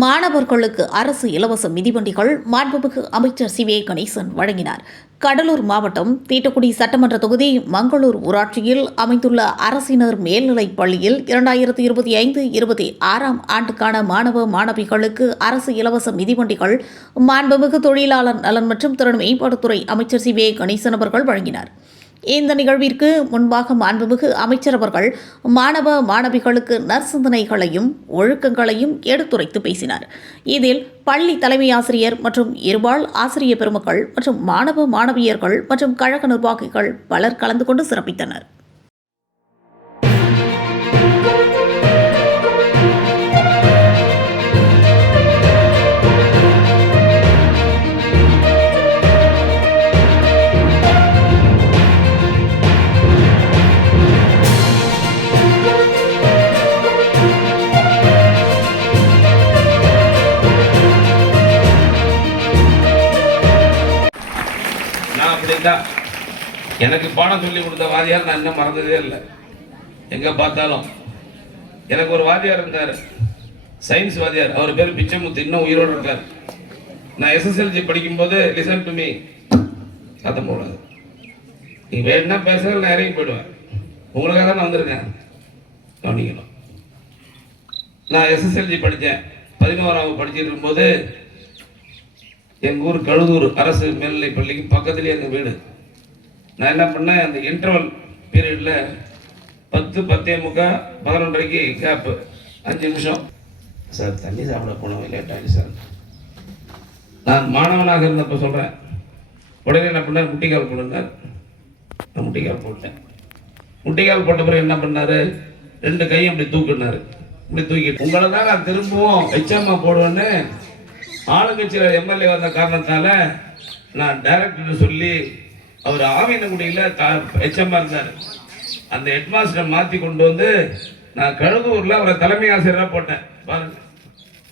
மாணவர்களுக்கு அரசு இலவச மிதிவண்டிகள் மாண்புமிகு அமைச்சர் சி. வே. கணேசன் வழங்கினார். கடலூர் மாவட்டம் தீட்டுக்குடி சட்டமன்ற தொகுதி மங்களூர் ஊராட்சியில் அமைந்துள்ள அரசினர் மேல்நிலைப் பள்ளியில் 2025-26 ஆண்டுக்கான மாணவ மாணவிகளுக்கு அரசு இலவச மிதிவண்டிகள் மாண்புமிகு தொழிலாளர் நலன் மற்றும் திறன் மேம்பாட்டுத்துறை அமைச்சர் சி. வே. கணேசன் அவர்கள் வழங்கினார். இந்த நிகழ்விற்கு முன்பாக மாண்புமிகு அமைச்சர் அவர்கள் மாணவ மாணவிகளுக்கு நற்சிந்தனைகளையும் ஒழுக்கங்களையும் எடுத்துரைத்து பேசினார். இதில் பள்ளி தலைமை ஆசிரியர் மற்றும் இருபால் ஆசிரிய பெருமக்கள் மற்றும் மாணவ மாணவியர்கள் மற்றும் கழக நிர்வாகிகள் பலர் கலந்து கொண்டு சிறப்பித்தனர். எனக்கு பாடம் சொல்லி கொடுத்த வாத்தியார் நான் இன்னும் மறந்ததே இல்லை. எங்க பார்த்தாலும் எனக்கு ஒரு வாத்தியார் இருந்தார், சயின்ஸ் வாத்தியார். அவர் பேர் பிச்சைமுத்து, இன்னும் உயிரோடு இருக்கார். நான் SSLC படிக்கும்போது லிசன் டு மீ சத்தம் போடாது, நீ வேணா பேசுற, நான் இறங்கி போயிடுவேன், உங்களுக்காக தான் நான் வந்திருக்கேன், கவனிக்கணும். நான் SSLC படித்தேன். 11ஆம் படிச்சுட்டு இருக்கும்போது எங்கள் ஊர் கழுதூர் அரசு மேல்நிலை பள்ளிக்கு பக்கத்துலேயே எங்கள் வீடு. நான் என்ன பண்ணேன், அந்த இன்டர்வல் பீரியடில் 10, 10:45, 11:30 கேப்பு 5 நிமிஷம், சார் தண்ணி சாப்பிட போனோம், லேட் ஆகிடுச்சு சார். நான் மாணவனாக இருந்தப்போ சொல்கிறேன். உடனே என்ன பண்ணார், முட்டிக்கால் போடுங்க. நான் முட்டிக்கால் போட்டேன். முட்டிக்கால் போட்ட பிறகு என்ன பண்ணார், 2 கையும் இப்படி தூக்குனார். இப்படி தூக்கிட்டு உங்களை தான் நான் திரும்பவும் எச்எம்மா போடுவேன்னு ஆளுங்கட்சியில் MLA வந்த காரணத்தால் நான் டைரக்டர் சொல்லி, அவர் ஆவினங்குடியில் எச்எம்மா இருந்தார், அந்த ஹெட்மாஸ்டரை மாற்றி கொண்டு வந்து நான் கழுதூரில் அவரை தலைமை ஆசிரியராக போட்டேன். பாருங்க,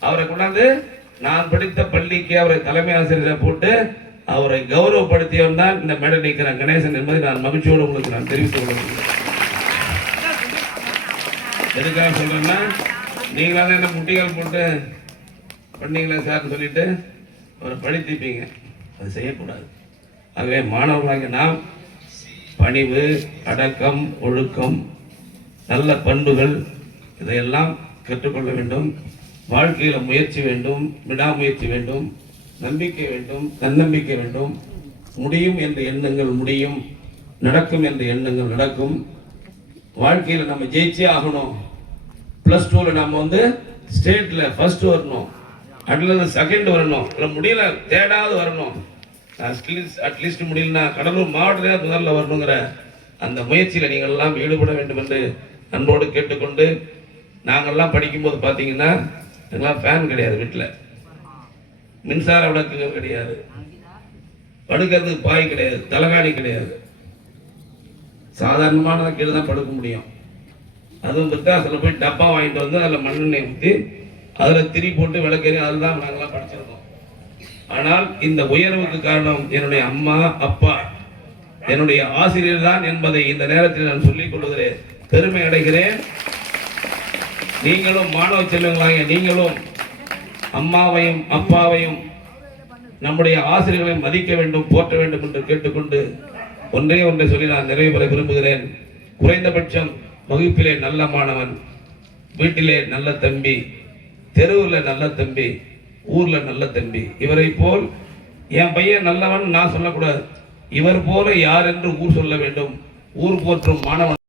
அவரை கொண்டாந்து நான் படித்த பள்ளிக்கு அவரை தலைமை ஆசிரியராக போட்டு அவரை கௌரவப்படுத்தியவன் தான் இந்த மேடை நிற்கிறேன் கணேசன் என்பதை நான் மகிழ்ச்சியோடு உங்களுக்கு நான் தெரிவித்துக் கொள்கிறேன். எதுக்காக சொல்றேன்னா, நீங்களாக என்ன முட்டிகள் போட்டு பண்ணீங்களா சார்னு சொல்லிட்டு அவரை பழித்திப்பீங்க. அது செய்யக்கூடாது. ஆகவே மாணவர்களாக நாம் பணிவு, அடக்கம், ஒழுக்கம், நல்ல பண்புகள் இதையெல்லாம் கற்றுக்கொள்ள வேண்டும். வாழ்க்கையில் முயற்சி வேண்டும், விடாமுயற்சி வேண்டும், நம்பிக்கை வேண்டும், தன்னம்பிக்கை வேண்டும். முடியும் என்ற எண்ணங்கள் முடியும், நடக்கும் என்ற எண்ணங்கள் நடக்கும். வாழ்க்கையில் நம்ம ஜெயிச்சே ஆகணும். +2ல் நம்ம ஸ்டேட்டில் ஃபர்ஸ்ட் வரணும், அல்லது செகண்ட் வரணும், இல்லை முடியல தேடாவது வரணும், அட்லீஸ்ட் முடியலன்னா கடலூர் மாவட்டத்தில் முதல்ல வரணுங்கிற அந்த முயற்சியில் நீங்கள் எல்லாம் ஈடுபட வேண்டும் என்று அன்போடு கேட்டுக்கொண்டு, நாங்கள்லாம் படிக்கும்போது பார்த்தீங்கன்னா எல்லாம் ஃபேன் கிடையாது, வீட்டில் மின்சார விளக்குகள் கிடையாது, படுக்கிறதுக்கு பாய் கிடையாது, தலைகாணி கிடையாது, சாதாரணமான கீழே தான் படுக்க முடியும். அதுவும் வித்தாசில் போய் டப்பா வாங்கிட்டு வந்து அதில் மண்ணெண்ணெய் ஊற்றி அதில் திரி போட்டு விளக்கறி, அதில் தான் நாங்களாம் படிச்சிருக்கோம். ஆனால் இந்த உயர்வுக்கு காரணம் என்னுடைய அம்மா, அப்பா, என்னுடைய ஆசிரியர் தான் என்பதை இந்த நேரத்தில் நான் சொல்லிக் கொள்கிறேன், பெருமை அடைகிறேன். நீங்களும் மாணவ செல்வங்களாக நீங்களும் அம்மாவையும் அப்பாவையும் நம்முடைய ஆசிரியர்களை மதிக்க வேண்டும், போற்ற வேண்டும் என்று கேட்டுக்கொண்டு ஒன்றை சொல்லி நான் நிறைவு பெற விரும்புகிறேன். குறைந்தபட்சம் வகுப்பிலே நல்ல மாணவன், வீட்டிலே நல்ல தம்பி, தெருவில் நல்ல தம்பி, ஊர்ல நல்ல தம்பி. இவரை போல் என் பையன் நல்லவன் நான் சொல்லக்கூடாது, இவர் போல யார் என்று ஊர் சொல்ல வேண்டும். ஊர் போற்றும் மாணவன்